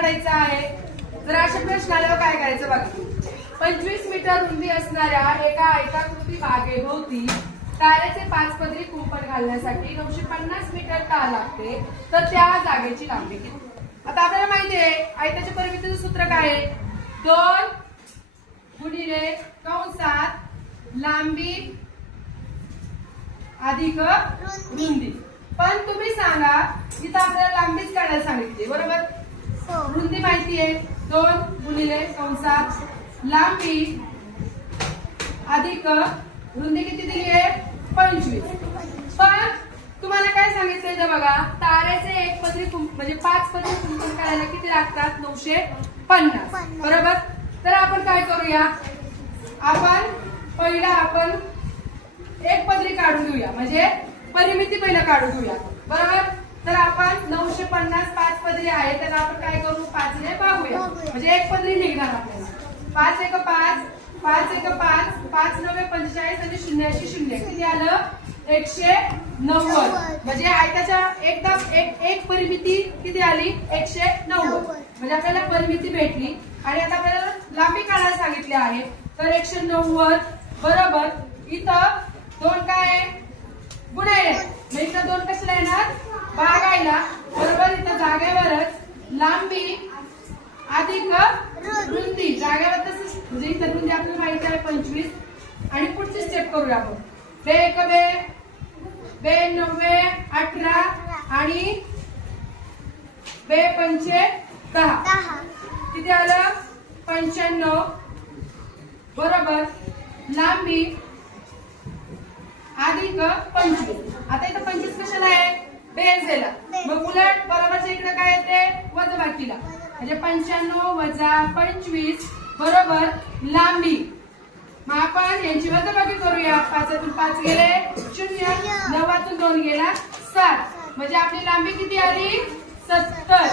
काढायचा आहे. जर असे प्रश्न आल्यावर काय करायचं बघा. पंचवीस मीटर रुंदी असणाऱ्या एका आयताकृती बागेभोवती ताऱ्याचे पाच पदरी कुंपण घालण्यासाठी नऊशे पन्नास मीटर का लागते? तर त्या जागेची लांबी किती आता आपल्याला माहिती आहे आयताच्या परिमितीचं सूत्र काय आहे? दोन गुणिले कंसात लांबी अधिक रुंदी. पण तुम्ही सांगा इथं आपल्याला लांबीच काढायला सांगितली. रुंदी माहिती आहे? दोन गुणिले कंसात लांबी अधिक. रुंदी किती दिली आहे? पंचवीस. पण तुम्हाला काय सांगितलंय ते बघा? तारेचे एक पदरी म्हणजे पाच पदरी कुंपण करायला किती लागतात? नऊशे पन्नास पन्नास. बरोबर? तर आपण काय करूया? आपण पहिला आपण एक पदरी काढून घेऊया. म्हणजे परिमिती पहिला काढून घेऊया. बरोबर? तर आपण नऊशे पन्नास पाच पदरी आहे तर आपण काय करू? पाचने भागूया भागूया. म्हणजे एक पदरी निघणार आपल्याला. पाच एक पाच पाच एक पाच पाच नव्हे पंचेचाळीस आणि शून्याशी शून्य. किती आलं? एकशे नव्वद. म्हणजे आयताच्या एकदा एक एक परिमिती किती आली? एकशे नव्वद. म्हणजे आपल्याला परिमिती भेटली. आणि आता आपल्याला लांबी काढायला सांगितली आहे. तर एकशे नव्वद बरोबर. इथं दोन काय आहे? गुणाय मग इथं दोन कशाला येणार बागायला. बरोबर इथं जागेवरच लांबी अधिक रुंदी. जागेवर तसंच म्हणजे इथं रुंदी आपल्याला माहिती आहे पंचवीस. आणि पुढची स्टेप करूया आपण. बे एक बे बे नव्वे अठरा आणि बे पंचे दहा. किती आलं? पंच्याण्णव. बरोबर. लांबी अधिक पंचवीस. आता इथं पंचवीस कशाला आहे? बेरजेला मग उलट बरोबरच्या इकडे काय येते? वजबाकीला. म्हणजे पंच्याण्णव वजा पंचवीस बरोबर लांबी. मग आपण यांची वजबाकी करूया. पाचातून पाच गेले शून्य. नवातून दोन गेला सात. म्हणजे आपली लांबी किती आली? सत्तर.